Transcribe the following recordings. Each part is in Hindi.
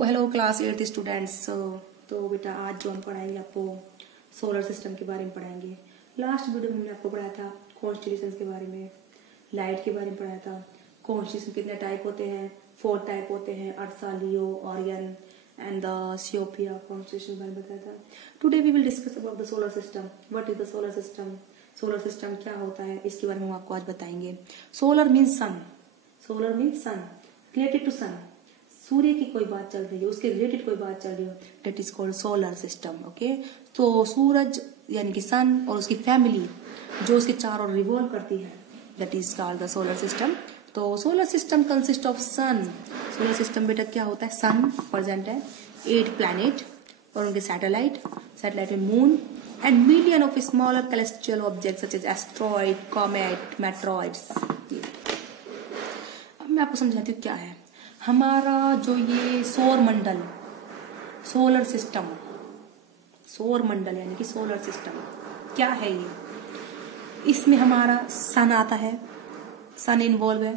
Hello class 8 students. तो बेटा आज जो हम पढ़ाएंगे आपको सोलर सिस्टम के बारे में पढ़ाएंगे। लास्ट वीडियो में हमने आपको पढ़ाया था कॉन्स्टिट्यूशंस के बारे में, लाइट के बारे में पढ़ाया था। कॉन्स्टिट्यूशन कितने टाइप होते हैं? 4 टाइप होते हैं, Ursa, Leo, Orion and the Cassiopeia. Constitution के बारे में बताया था। Today we will discuss about the solar system. What is the solar system? Solar system क्या होता है इसके बारे में हम आपको आज बताएंगे। Solar means sun, solar means sun, related to sun. सूर्य की कोई बात चल रही है, उसके रिलेटेड कोई बात चल रही है, that is called solar system. Okay, तो सूरज यानी कि सन और उसकी फैमिली जो उसके चारों ओर रिवॉल्व करती है, that is called the solar system. तो solar system consist of sun. Solar system बेटा क्या होता है? सन प्रेजेंट है, 8 प्लैनेट और उनके सैटेलाइट में moon and million of smaller celestial object such as asteroid, comet, meteoroids. अब मैं आपको समझाती हूँ क्या है हमारा जो ये सौर मंडल, सोलर सिस्टम, सौर मंडल यानी कि सोलर सिस्टम क्या है ये? इसमें हमारा सन आता है, सन इन्वॉल्व है,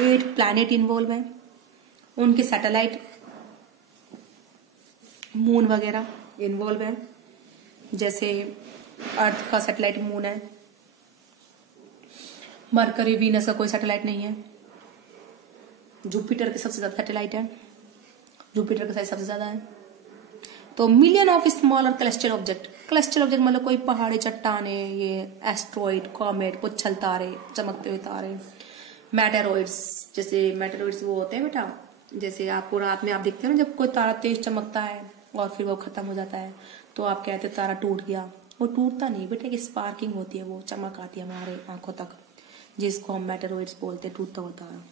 8 प्लैनेट इन्वॉल्व है, उनके सैटेलाइट मून वगैरह इन्वॉल्व है। जैसे अर्थ का सैटेलाइट मून है, मरकरी, वीनस का कोई सैटेलाइट नहीं है, जुपिटर के सबसे ज्यादा सैटेलाइट है, जुपिटर का साइज सबसे ज्यादा है। तो million of smaller celestial object, celestial object मतलब कोई पहाड़ी, चट्टाने, ये एस्ट्रॉइड, कॉमेट, पुच्छल तारे, चमकते हुए तारे, मेटेरॉइड्स। जैसे मेटेरॉइड्स वो होते हैं बेटा, जैसे आपको रात में आप देखते हैं ना जब कोई तारा तेज चमकता है और फिर वो खत्म हो जाता है तो आप कहते हैं तारा टूट गया। वो टूटता नहीं बेटा, एक स्पार्किंग होती है, वो चमक आती है हमारे आंखों तक, जिसको हम मेटेरॉइड्स बोलते हैं, टूटता हुआ तारा।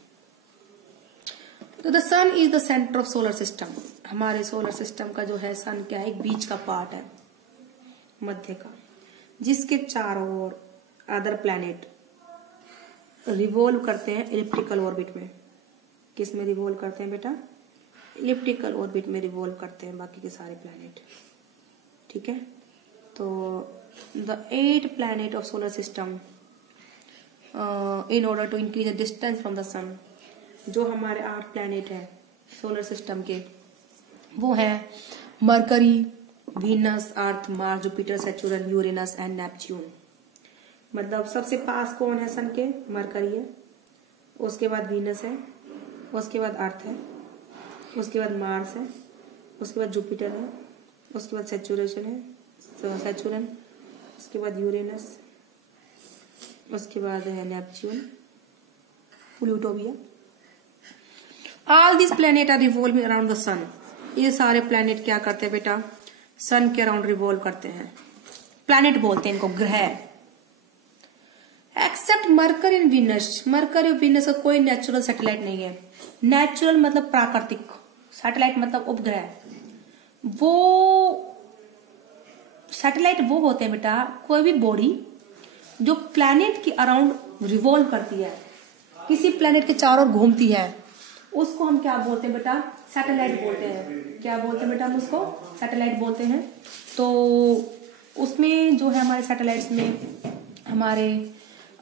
तो the sun is the centre of solar system. हमारे सोलर सिस्टम का जो है सन क्या है? एक बीच का पार्ट है, मध्य का, जिसके चारों ओर अदर प्लैनेट रिवॉल्व करते हैं इलिप्टिकल ऑर्बिट में। किस में रिवॉल्व करते हैं बेटा? इलिप्टिकल ऑर्बिट में रिवॉल्व करते हैं बाकी के सारे प्लैनेट। ठीक है, तो the 8 planet of solar system in order to increase the distance from the sun. जो हमारे 8 प्लैनेट हैं सोलर सिस्टम के, वो है mercury, Venus, earth, Mars, Jupiter, Saturn, Uranus and Neptune. मतलब सबसे पास कौन है सन के? मरकरी है, उसके बाद वीनस है, उसके बाद अर्थ है, उसके बाद मार्स है, उसके बाद जुपिटर है, उसके बाद सैटर्न, उसके बाद यूरेनस, उसके बाद है नेपच्यून, प्लूटो भी है। All this planet are revolving around the sun. ये सारे प्लैनेट क्या करते हैं बेटा? सन के अराउंड रिवॉल्व करते हैं। प्लैनेट बोलते हैं इनको, ग्रह। Except Mercury and Venus. Mercury और वीनस का कोई नेचुरल सैटेलाइट नहीं है। नेचुरल मतलब प्राकृतिक, सैटेलाइट मतलब उपग्रह। वो सैटेलाइट वो होते हैं बेटा, कोई भी बॉडी जो प्लैनेट के अराउंड रिवॉल्व करती है, किसी प्लैनेट के चारों ओर घूमती है, उसको हम क्या बोलते हैं बेटा? सैटेलाइट बोलते हैं। क्या बोलते हैं बेटा? हम उसको सैटेलाइट बोलते हैं। तो उसमें जो है हमारे सैटेलाइट्स में हमारे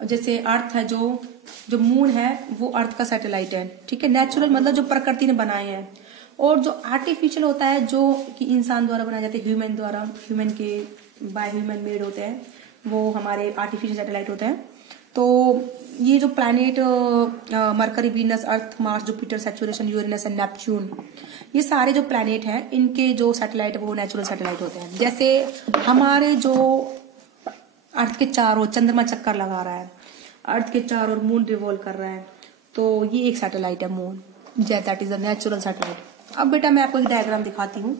जैसे अर्थ है, जो मून है वो अर्थ का सैटेलाइट है। ठीक है, नेचुरल मतलब जो प्रकृति ने बनाए हैं, और जो आर्टिफिशियल होता है जो कि इंसान द्वारा बनाए जाते हैं, ह्यूमन द्वारा, ह्यूमन के बाय ह्यूमन मेड होते हैं, वो हमारे आर्टिफिशियल सैटेलाइट होते हैं। तो ये जो planet mercury, Venus, earth, Mars, Jupiter, Saturn, Uranus and Neptune, ये सारे जो प्लैनेट हैं इनके जो सैटेलाइट वो नेचुरल सैटेलाइट होते हैं। जैसे हमारे जो अर्थ के चारों चंद्रमा चक्कर लगा रहा है, अर्थ के चारों मून रिवॉल्व कर रहा है, तो ये एक सैटेलाइट है moon, that is a natural satellite. अब बेटा मैं आपको एक डायग्राम दिखाती हूँ।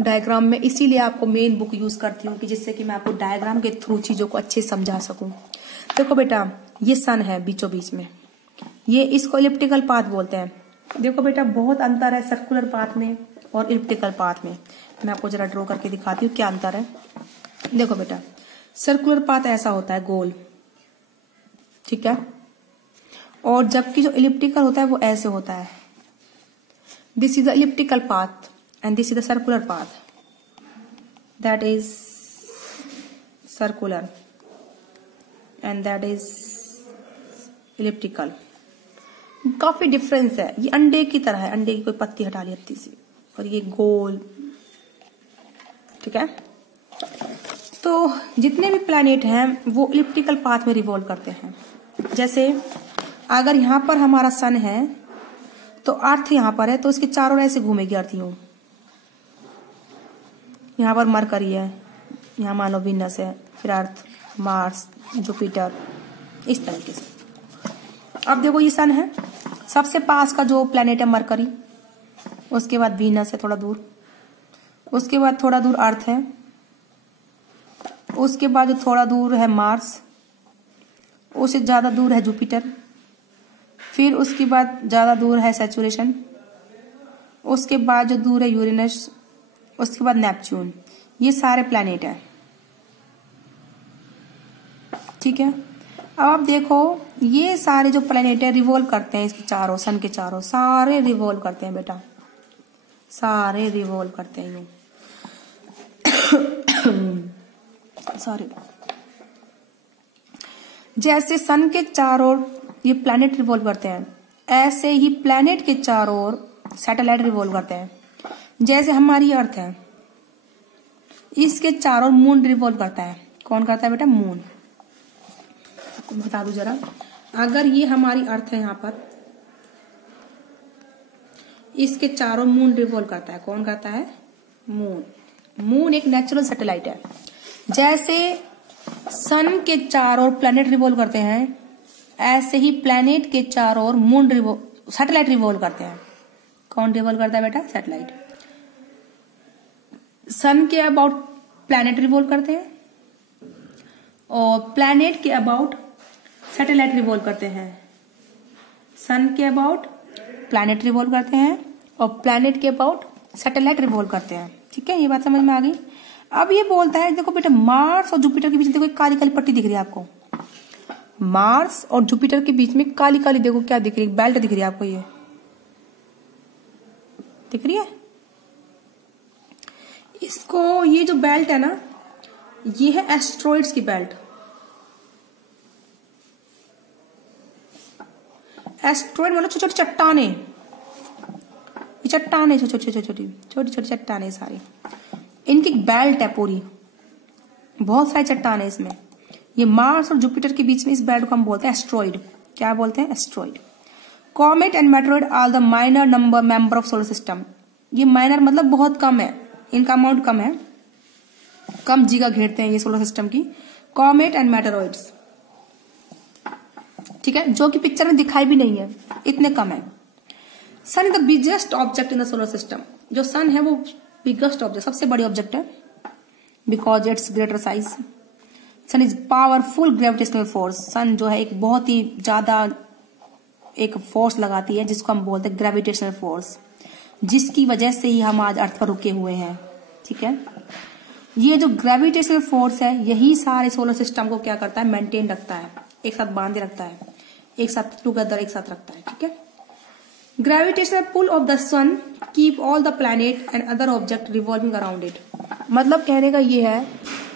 डायग्राम में इसीलिए आपको मेन बुक यूज करती हूँ कि जिससे कि मैं आपको डायग्राम के थ्रू चीजों को अच्छे से समझा सकूं। देखो बेटा, ये सन है बीचों बीच में, ये इसको इलिप्टिकल पाथ बोलते हैं। देखो बेटा बहुत अंतर है सर्कुलर पाथ में और इलिप्टिकल पाथ में। मैं आपको जरा ड्रॉ करके दिखाती हूँ क्या अंतर है। देखो बेटा, सर्कुलर पाथ ऐसा होता है गोल, ठीक है, और जबकि जो इलिप्टिकल होता है वो ऐसे होता है। This is the elliptical path and this is the circular path, that is circular and that is elliptical. काफी डिफरेंस है। ये अंडे की तरह है, अंडे की कोई पत्ती हटा ली हत्ती सी, और ये गोल, ठीक है। तो जितने भी प्लैनेट हैं वो इलिप्टिकल पाथ में रिवॉल्व करते हैं। जैसे अगर यहाँ पर हमारा सन है तो अर्थ यहाँ पर है, तो इसके चारों ऐसे घूमेगी अर्थ यूं। यहाँ पर मरकरी है, यहाँ मानो वीनस है, फिर अर्थ, मार्स, जुपिटर, इस तरीके से। अब देखो ये सन है, सबसे पास का जो प्लेनेट है मरकरी, उसके बाद वीनस है थोड़ा दूर, उसके बाद थोड़ा दूर अर्थ है, उसके बाद जो थोड़ा दूर है मार्स, उससे ज्यादा दूर है जुपिटर, फिर उसके बाद ज्यादा दूर है सैचुरेशन, उसके बाद जो दूर है यूरेनस, उसके बाद नेपच्यून। ये सारे प्लैनेट है, ठीक है। अब आप देखो ये सारे जो प्लैनेट है रिवॉल्व करते हैं इसके चारों, सन के चारों, सारे रिवॉल्व करते हैं बेटा, सारे रिवॉल्व करते हैं ये सॉरी। जैसे सन के चारों ये प्लैनेट रिवॉल्व करते हैं, ऐसे ही प्लैनेट के चारों ओर सैटेलाइट रिवॉल्व करते हैं। जैसे हमारी अर्थ है, इसके चारों मून रिवॉल्व करता है। कौन करता है बेटा? मून। आपको बता दूं जरा, अगर ये हमारी अर्थ है यहाँ पर, इसके चारों मून रिवॉल्व करता है। कौन करता है? मून। मून एक नेचुरल सैटेलाइट है। जैसे सन के चारों ओर प्लैनेट रिवॉल्व करते हैं, ऐसे ही प्लैनेट के चारों ओर मून सैटेलाइट रिवॉल्व करते हैं। कौन रिवॉल्व करता है बेटा? सैटेलाइट। सन के अबाउट प्लैनेट रिवॉल्व करते हैं और प्लैनेट के अबाउट सैटेलाइट रिवॉल्व करते हैं। सन के अबाउट प्लैनेट रिवॉल्व करते हैं और प्लैनेट के अबाउट सैटेलाइट रिवॉल्व करते हैं। ठीक है, ये बात समझ में आ गई। अब ये बोलता है, देखो बेटा मार्स और जुपिटर के बीच देखो एक काली काली पट्टी दिख रही है आपको। मार्स और जुपिटर के बीच में काली काली देखो क्या दिख रही है? बेल्ट दिख रही है आपको, ये दिख रही है। इसको, ये जो बेल्ट है ना, ये है एस्ट्रॉइड्स की बेल्ट। एस्ट्रॉइड मतलब छोटी छोटी चट्टाने, ये चट्टाने छोटी छोटी चट्टाने सारी, इनकी बेल्ट है पूरी, बहुत सारी चट्टाने इसमें। ये मार्स और जुपिटर के बीच में इस बेल्ट को हम बोलते हैं एस्ट्रॉइड। क्या बोलते हैं? Asteroid. Comet and meteoroid are the minor number member of solar system. ये माइनर मतलब बहुत कम है, इनका अमाउंट कम है, कम जगह घेरते हैं ये सोलर सिस्टम की। कॉमेट एंड मेटेरॉइड्स, ठीक है, जो कि पिक्चर में दिखाई भी नहीं है, इतने कम है। Sun is the biggest object in the solar system. जो सन है वो बिगेस्ट ऑब्जेक्ट, सबसे बड़ी ऑब्जेक्ट है, because it's greater size. Sun is powerful gravitational force. Sun जो है एक बहुत ही ज्यादा एक फोर्स लगाती है जिसको हम बोलते हैं ग्रेविटेशनल फोर्स, जिसकी वजह से ही हम आज अर्थ पर रुके हुए हैं। ठीक है, ये जो ग्रेविटेशनल फोर्स है यही सारे सोलर सिस्टम को क्या करता है? मेंटेन रखता है, एक साथ बांधे रखता है, एक साथ टुगेदर एक साथ रखता है। ठीक है, gravitational pull of the sun keep all the planet and other object revolving around it. मतलब कहने का ये है,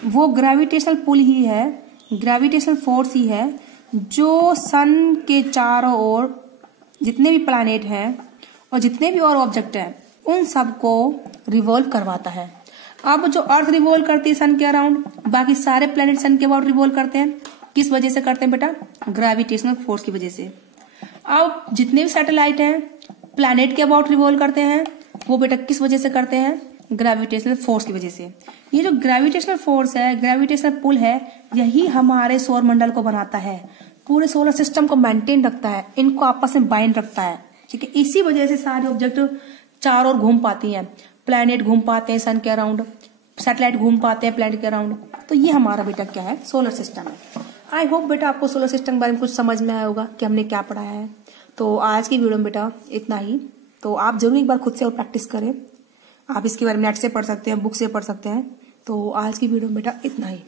वो ग्रेविटेशनल पुल ही है, ग्रेविटेशनल फोर्स ही है जो सन के चारों ओर जितने भी प्लैनेट हैं और जितने भी और ऑब्जेक्ट हैं उन सबको रिवॉल्व करवाता है। अब जो अर्थ रिवॉल्व करती है सन के अराउंड, बाकी सारे प्लैनेट सन के अबाउट रिवॉल्व करते हैं। किस वजह से करते हैं बेटा? ग्रेविटेशनल फोर्स की वजह से। अब जितने भी सैटेलाइट हैं प्लैनेट के अबाउट रिवॉल्व करते हैं, वो बेटा किस वजह से करते हैं? ग्रेविटेशनल फोर्स की वजह से। ये जो ग्रेविटेशनल फोर्स है, ग्रेविटेशनल पुल है, यही हमारे सौर मंडल को बनाता है, पूरे सोलर सिस्टम को मेंटेन रखता है, इनको आपस में बाइंड रखता है। ठीक है, इसी वजह से सारे ऑब्जेक्ट चारों ओर घूम पाती हैं। प्लैनेट घूम पाते हैं सन के अराउंड, सैटेलाइट घूम पाते हैं प्लैनेट के अराउंड। तो ये हमारा बेटा क्या है? सोलर सिस्टम है। आई होप बेटा आपको सोलर सिस्टम के बारे में कुछ समझ में आया होगा कि हमने क्या पढ़ाया है। तो आज की वीडियो में बेटा इतना ही। तो आप जरूर एक बार खुद से और प्रैक्टिस करें। आप इसके बारे में नेट से पढ़ सकते हैं, बुक से पढ़ सकते हैं। तो आज की वीडियो में बेटा इतना ही।